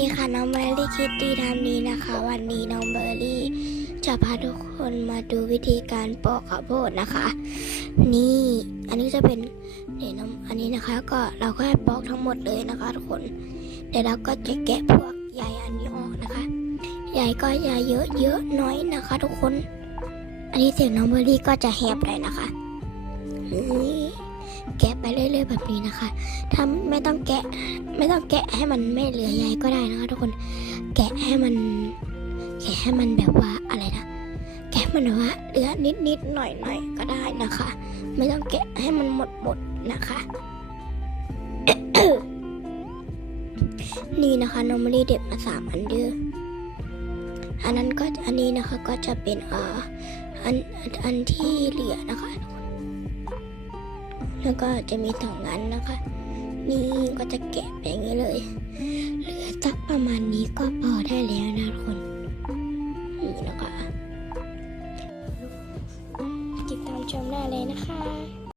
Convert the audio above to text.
ดีค่ะน้องเบอร์รี่คิตตี้ทำนี้นะคะ วันนี้น้องเบอร์รี่จะพาทุกคนมาดูวิธีการปอกข้าวโพดนะคะ นี่อันนี้จะเป็นเนี่ยน้องอันนี้นะคะ ก็เราก็ให้ปอกทั้งหมดเลยนะคะ ทุกคนเดี๋ยวเราก็จะแกะพวกใยอันนี้ออกนะคะใยก็อย่าเยอะเยอะน้อยนะคะ ทุกคน อันนี้เสียงน้องเบอร์รี่ก็จะแหบเลยนะคะนี่ แกะไปเรื่อย ๆ แบบนี้นะคะทำไม่ต้องแกะไม่ต้องแกะให้มันไม่เหลือใยก็ได้นะคะทุกคนแกะให้มัน แกะให้มันแบบว่าอะไรนะแกะมันว่าเหลือนิดนิดๆหน่อยหน่อยๆก็ได้นะคะ ไม่ต้องแกะให้มันหมดหมดนะคะนี่นะคะนอร์มลี่เด็ดมาสามอันเด้ออันนั้นก็อันนี้นะคะก็จะเป็นเอ่ออันอันที่เหลือนะคะ แล้วก็จะมีสองอันนะคะ นี่ก็จะแกะไปอย่างนี้เลยเหลือสักประมาณนี้ก็พอได้แล้วนะทุกคนนี่นะคะติดตามชมได้เลยนะคะ